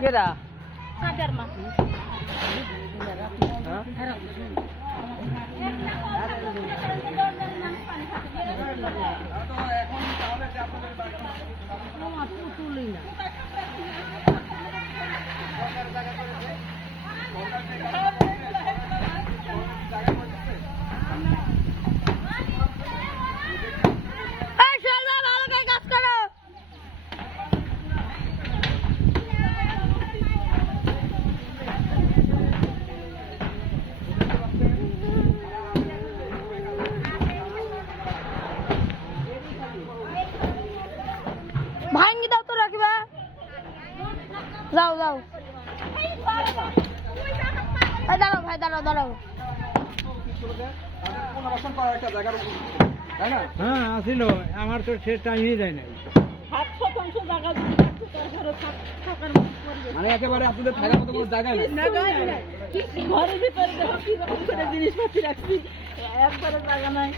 কেডা সাজার মা তুলি না ভাঙ্গি দাও তো রাখবে যাও যাও দাঁড়াও ভাই দাঁড়াও দাঁড়াও হ্যাঁ আসিল আমার তো শেষ টাইমই যায় নাই মানে একেবারে আপনাদের থাকার মতো কোনো জায়গা নেই ঘরের ভিতরে দেখো কি রকম করে জিনিসপাতি রাখছি একবারে জায়গা নাই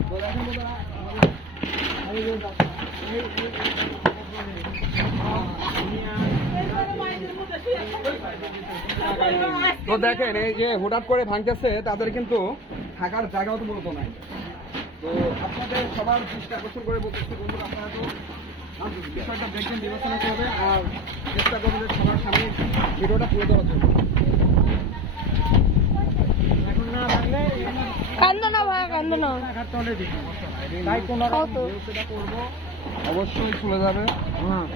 তো দেখেন এই যে হঠাৎ করে ভাঙতেছে তাদের কিন্তু থাকার জায়গাও তো মূলত নাই। তো আপনাদের সবার দৃষ্টি আকর্ষণ করে বলতেছি বন্ধুরা, আপনারা তো বিষয়টা দেখবেন, বিবেচনা করবে আর চেষ্টা করবেন যে সবার সামনে ভিডিওটা তুলে দেওয়ার জন্য। এখন না থাকলে কান্দো না ভাই কান্দো না চলে দিই তাই কোনো সেটা করবো, অবশ্যই চলে যাবে। হ্যাঁ